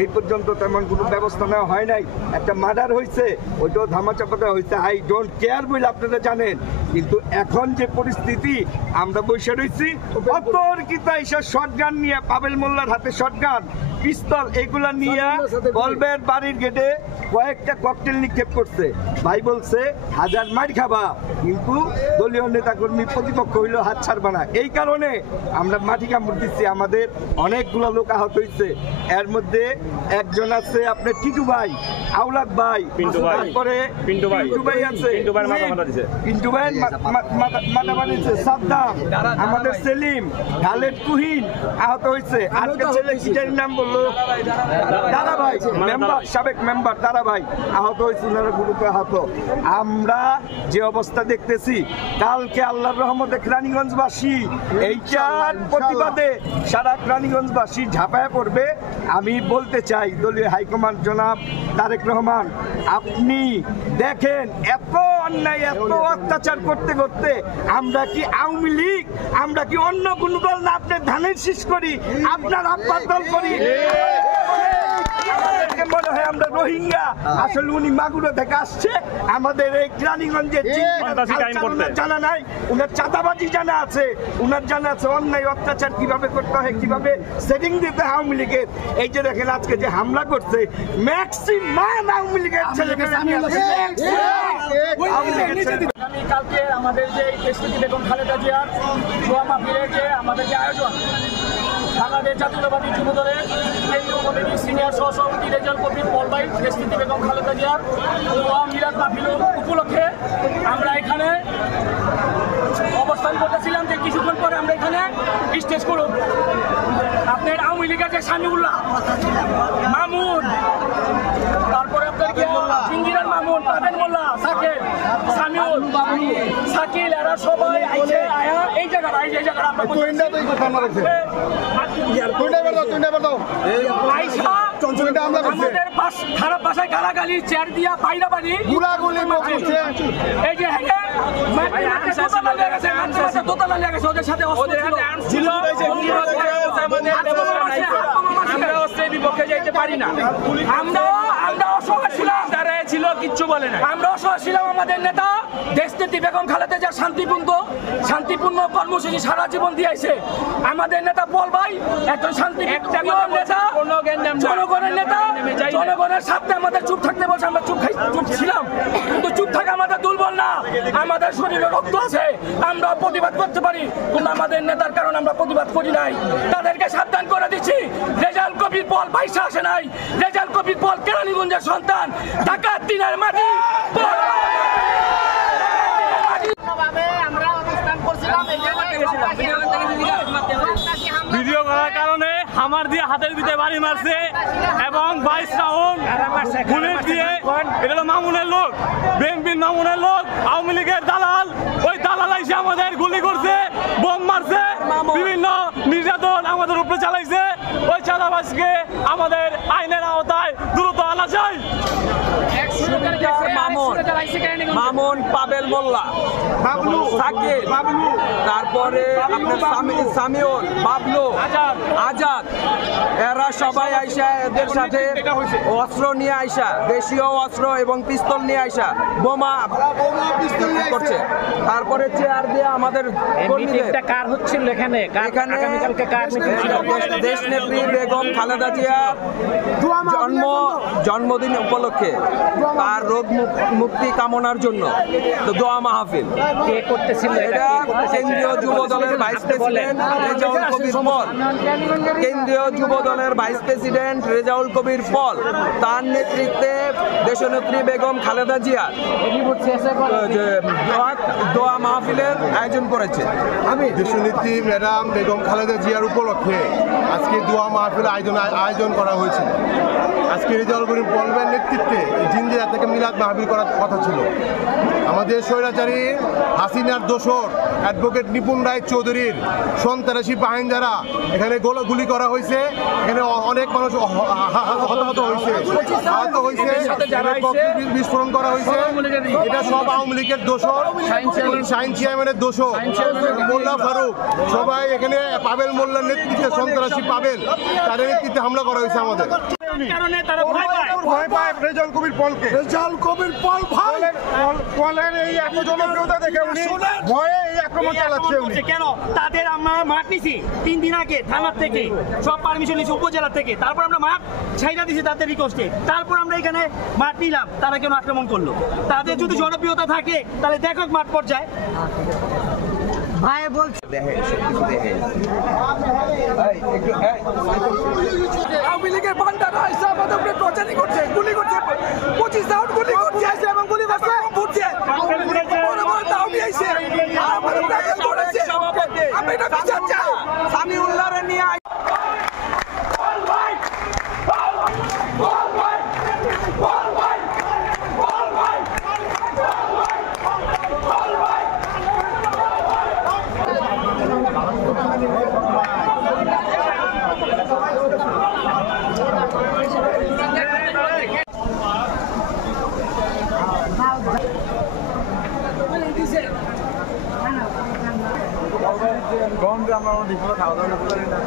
এই পর্যন্ত তেমন কোনো ব্যবস্থা নেওয়া হয় নাই। একটা মার্ডার হয়েছে, ওইটাও ধামাচাপাতে হয়েছে, আই ডোন্ট কেয়ার বলে আপনারা জানেন। কিন্তু এখন যে পরিস্থিতি, আমরা বসে রয়েছি অতর্কিত এসে শটগান নিয়ে, পাবেল মোল্লার হাতে শটগান, পিস্তল, এগুলা নিয়ে বলবের বাড়ির গেটে কয়েকটা ককটেল নিক্ষেপ করছে। ভাই বলছে 1000 মার খাবা, কিন্তু দলীয় নেতাকর্মী প্রতিপক্ষ হইল হাত ছাড়বা না। এই কারণে আমরা মাটি কামড় দিচ্ছি, আমাদের অনেকগুলো লোক আহত হয়েছে। এর মধ্যে একজন আছে আপনার টিটু ভাই, আওলাদ ভাই, তারপরে পিন্টু ভাই আছে, পিন্টু ভাইয়ের মাথা বানিয়েছে, সাদ্দাম, আমাদের সেলিম, খালেদ, তুহিন আহত হয়েছে। আজকে ছেলে কিটার নাম বললো দাদা ভাই, মেম্বার, সাবেক মেম্বার দাদা ভাই আহত হয়েছে, ওনারা গুরুত্ব আহত। আমরা যে অবস্থা দেখতেছি, কালকে আল্লাহর রহমতে রানীগঞ্জবাসী এইটার প্রতিবাদে সারা রানীগঞ্জবাসী ঝাঁপায়া পড়বে। আমি বলতে চাই দলীয় হাইকমান্ড জনাব তারেক রহমান, আপনি দেখেন এত অন্যায়, এত অত্যাচার করতে করতে আমরা কি আওয়ামী লীগ, আমরা কি অন্য কোন দল না, আপনার ধানের শীষ করি, আপনার আব্বার দল করি? আমাদেরকে মনে হয় আমরা রোহিঙ্গা, আসলে উনি মাগুরা থেকে আসছে। আমাদের এই রানীগঞ্জের জানা নাই, উনার চাঁদাবাজি জানা আছে, উনার জানা আছে অন্যায় অত্যাচার কিভাবে করতে হয়, কিভাবে সেটিং দিতে হয় আওয়ামী লীগের। এই যে দেখেন আজকে যে হামলা করছে, ম্যাক্সিমাম আওয়ামী লীগের ছেলেকে। কালকে আমাদের যে দেশনেত্রী বেগম খালেদা জিয়ার দোয়া মাহফিলের যে আমাদের যে আয়োজন, বাংলাদেশ জাতীয়তাবাদী যুব দলের কেন্দ্রীয় কমিটির সিনিয়র সহসভাপতি রেজাউল কবির পলবাই দেশনেত্রী বেগম খালেদা জিয়ার দোয়া মিলাদ মাহফিল উপলক্ষে আমরা এখানে অবস্থান করতেছিলাম যে কিছুক্ষণ পরে আমরা এখানে স্টেজ করব। আপনার আওয়ামী লীগের যে সামিউল্লাহ মামুন, তারপরে আপনার ইঞ্জিনিয়ার মামুন, পাবেল মোল্লা, সাকিল, সামিউল, সাকিল, এরা সবাই আইছে আয়া এই জায়গাটা, এই জায়গাটা আমরা আমাদের খারাপ ভাষায় গালাগালি, চেয়ার দিয়া পাইরা বাড়ি এই যে দোতলা লেগে গেছে, ওদের সাথে আমরা অস্ত্রের বিপক্ষে যাইতে পারি না। আমরা অসহায় ছিলাম, তারা ছিল কিচ্ছু বলে না। আমরা অসহায় ছিলাম। আমাদের নেতা দেশনেত্রী বেগম খালেদা জিয়া শান্তিপূর্ণ কর্মসূচি সারা জীবন দিয়েছে। আমাদের নেতা পল ভাই একজন শান্তিপূর্ণ নেতা, জনগণের নেতা, জনগণের সাথে আমাদের চুপ থাকতে বলছে, আমরা চুপ ছিলাম। কিন্তু চুপ থাকা আমাদের দুর্বল না, আমাদের শরীরে রক্ত আছে, আমরা প্রতিবাদ করতে পারি। কিন্তু আমাদের নেতার কারণে আমরা প্রতিবাদ করি নাই। তাদেরকে সাবধান করে দিচ্ছি, রেজাউল কবির পল পয়সা আসে নাই, রেজাউল কবির পল কেরানীগঞ্জের সন্তান, ঢাকার দিনের মাটি। ভিডিও করার কারণে হামার দিয়ে হাতের ভিতরে বাড়ি মারছে এবং 22 রাউন্ড গুলি দিয়ে, এটা হলো মামুনের লোক, বিএনপির মামুনের লোক, আওয়ামী লীগের দালাল। ওই দালাল এসে আমাদের গুলি করছে, বোম মারছে, বিভিন্ন নির্যাতন আমাদের উপরে চালাইছে। ওই চাঁদাবাজকে আমাদের আইনের আওতায় দ্রুত আনা চাই। মামুন, পাবেল মোল্লা, সাকিল, তারপরে আপনার সামিউল, বাবলু, আজাদ, এরা সবাই আইসা এদের সাথে অস্ত্র নিয়ে আইসা, দেশীয় অস্ত্র এবং পিস্তল নিয়ে আইসা বোমা করছে। তারপরে চেয়ার দিয়ে আমাদের কার হচ্ছিল এখানে, দেশনেত্রী বেগম খালেদা জিয়ার জন্মদিন উপলক্ষে তার রোগ মুক্তি কামনার জন্য তো দোয়া মাহফিল করতেছিল। এটা কেন্দ্রীয় যুব দলের ভাইস প্রেসিডেন্ট রেজাউল কবির পল, কেন্দ্রীয় যুব দলের ভাইস প্রেসিডেন্ট রেজাউল কবির পল, তার নেতৃত্বে দেশনেত্রী বেগম খালেদা জিয়া দোয়া মাহফিলের আয়োজন করেছে। দেশনেত্রী ম্যাডাম বেগম খালেদা জিয়ার উপলক্ষে আজকে দোয়া মাহফিল আয়োজন করা হয়েছিল। আজকে রেজাউল কবির পলের নেতৃত্বে জিঞ্জিরা থেকে মিলাদ মাহফিল করার কথা ছিল। আমাদের স্বৈরাচারী হাসিনার দোসর অ্যাডভোকেট নিপুণ রায় চৌধুরীর সন্ত্রাসী বাহিনী দ্বারা এখানে গুলি করা হয়েছে। এখানে অনেক মানুষ হতাহত হয়েছে, আহত হয়েছে, বিস্ফোরণ করা হয়েছে। এটা সব আওয়ামী লীগের দোসর, শাহিন চেয়ারম্যানের দোসর, মোল্লা ফারুক, সবাই এখানে পাবেল মোল্লার নেতৃত্বে, সন্ত্রাসী পাবেল, তাদের নেতৃত্বে হামলা করা হয়েছে আমাদের। কারণে তারা ভয় পায় রেজাউল কবির পলকে। রেজাউল কবির পল ভাই পলের এই এত জনপ্রিয়তা দেখে উনি ভয়ে এই আক্রমণ চালাচ্ছে উনি। কেন তাদের আমরা মাঠ নিছি 3 দিন আগে থানার থেকে সব পারমিশন নিয়েছি উপজেলা থেকে, তারপর আমরা মাঠ ছাইড়া দিছি তাদের রিকোয়েস্টে, তারপর আমরা এখানে মাঠ নিলাম, তারা কেন আক্রমণ করলো? তাদের যদি জনপ্রিয়তা থাকে তাহলে দেখক মাঠ পর্যায়ে ভাই বলছে আওয়ামী লীগের বান্দারা এসে আমাদের উপরে টর্চারিং করছে, গুলি করছে, 25 রাউন্ড গুলি করছে এবং গুলি করছে ফুটছে। বড় বড় দাওমি আইছে আমাদের উপরে করেছে। আমি এটা বিচার চাই। সামিউল্লাহরে নিয়ে গন্ধে আমরা খাওয়া দাওয়া করতে পারি না।